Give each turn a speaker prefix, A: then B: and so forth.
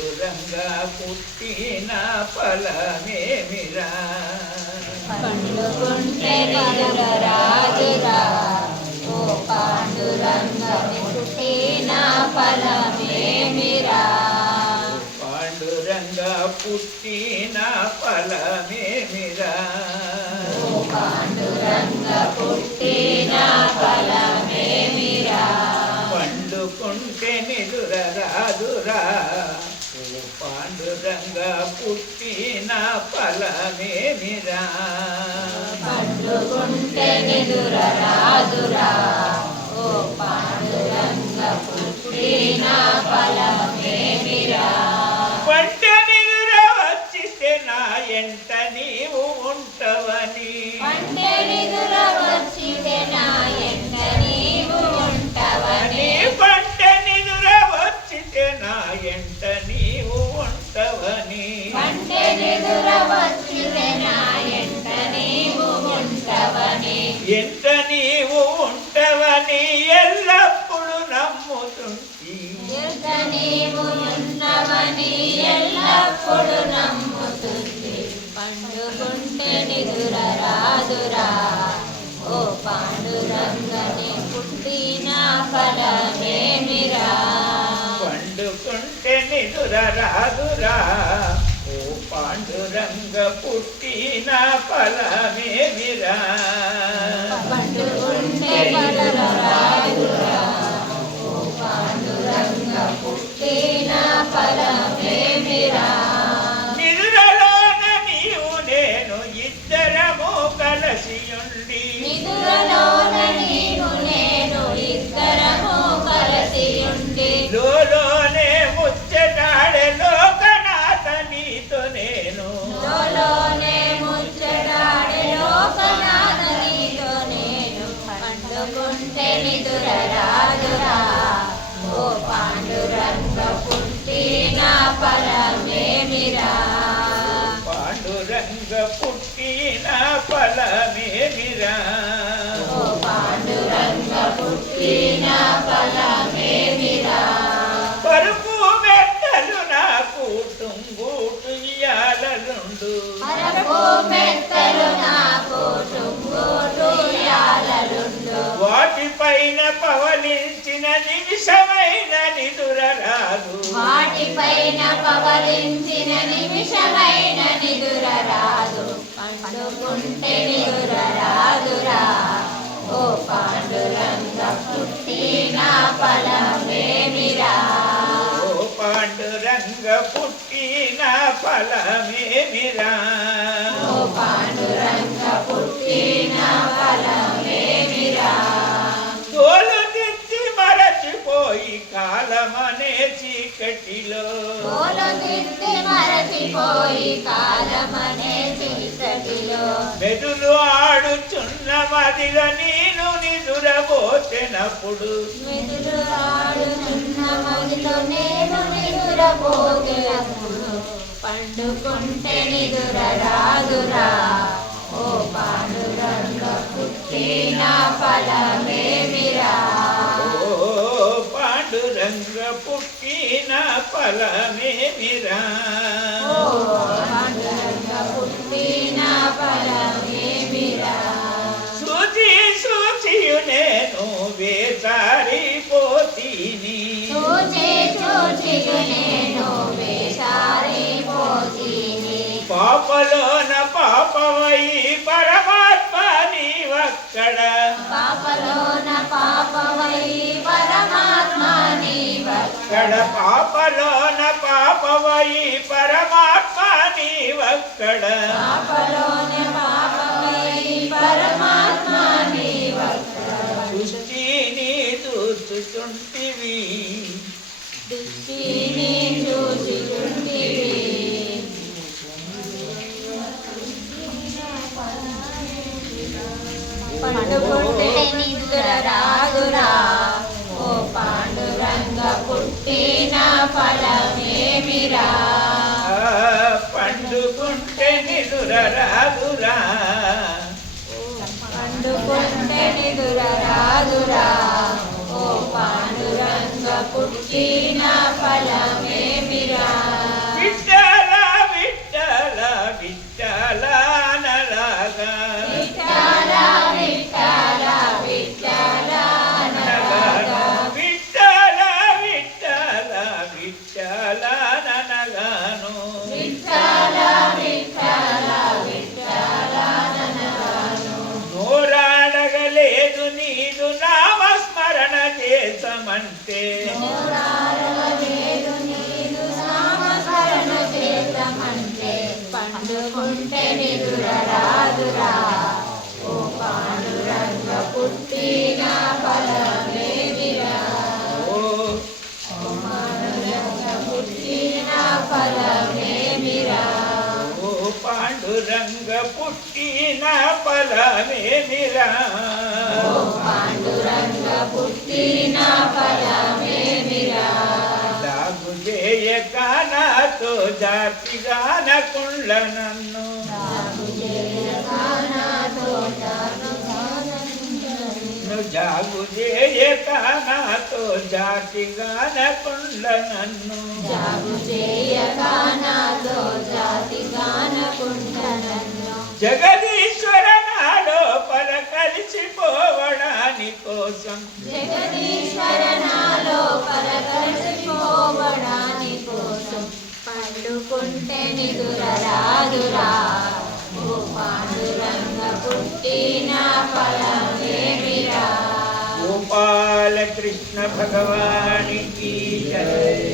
A: పాండురంగా పుట్టిన ఫలమేమిరా?
B: పండుకుంటే రాదురా ఓ పాండురంగని పుట్టిన ఫలమేమిరా?
A: పాండురంగా పుట్టిన ఫలమేమిరా?
B: ఓ పాండురంగ పుట్టిన
A: పుట్టిన ఫలమేమిరా?
B: పండుకుంటే నిదుర రాదురా. ఓ పాండురంగ పుట్టిన ఫలమేమిరా?
A: పంట నిదుర వచ్చితే నా ఎంట నీవు ఉంటవని.
B: అంటే నిదుర పండుకుంటే నిదుర ఓ
A: పాండురంగ పుట్టిన ఫలమేమిరా?
B: పండుకుంటే రంగ పుట్టిన ఫలమేమిరా పాండురంగ పుట్టిన ఫలమేమిరా
A: పరుపు మెట్టలు నాకు టుంగూటు ఇయ్యాలలుండు వాటిపైన పవలించిన నిమిషమైన నిదుర రాదు
B: పండుకుంటే నిదుర రాదురా ఓ పాండురంగ పుట్టిన ఫలమేమిరా
A: ఓ పాండురంగ పుట్టిన ఫలమేమిరా
B: ఓ పాండురంగ పుట్టిన ఫలమేమిరా
A: కాలమనే చీకటిలో.
B: తోలు తిట్టి మరచిపోయి కాలమనే చీకటిలో.
A: మెదులు ఆడుచున్న మదిలో నేను నిదురబోతెనప్పుడు.
B: మెదులు ఆడుతున్న మదిలో నేను నిదురపోగలప్పుడు పండుకుంటే నిదుర రాదురా. ఓ పాండురంగ పుట్టిన ఫలమేమిరా
A: పుట్టిన ఫలమేమిరా
B: ఓ పాండురంగ పుట్టిన ఫలమేమిరా
A: సూచి సూచియు నేను వేసారిపోతీని
B: చూచి చూచి నేను వేసారిపోతీని
A: పాపలోన పాపమై పరమాత్మ నీవక్కడ
B: పాపలోన
A: అక్కడ పాపలోన పాపమై పరమాత్మ నీవక్కడ
B: పాపలోన పాపమై పరమాత్మ నీవక్కడ
A: సృష్టిని చూచుచుంటివి.
B: దృష్టిని చూచుచుంటివి. పండుకుంటే నిద్ర
A: పండుకుంటే నిదుర రాదురా
B: పండుకుంటే నిదుర రాదురా ఓ పాండురంగ పుట్టిన ఫలమేమిరా చేతమంటే పండుకుంటే నిదుర ఓ పాండురంగ పుట్టిన ఫలమేమిరా
A: ఓ
B: పాండురంగ పుట్టిన ఫలమేమిరా
A: ఓ పాండురంగ పుట్టిన ఫలమేమిరా
B: పాండురంగ పుట్టిన ఫలమేమిరా
A: దాగు చేయక నాతో జాతిగాన కుండ్ల నన్ను నువ్వు జాతిగాన కుండ్ల నన్ను
B: జాగు
A: కోసం
B: జగదీశ్వర నాలో పరకలిసిపోవడాని కోసం పండుకుంటే నిదుర రాదురా ఓ పాండురంగ పుట్టిన ఫలమేమిరా
A: గోపాల కృష్ణ భగవానికి జయ.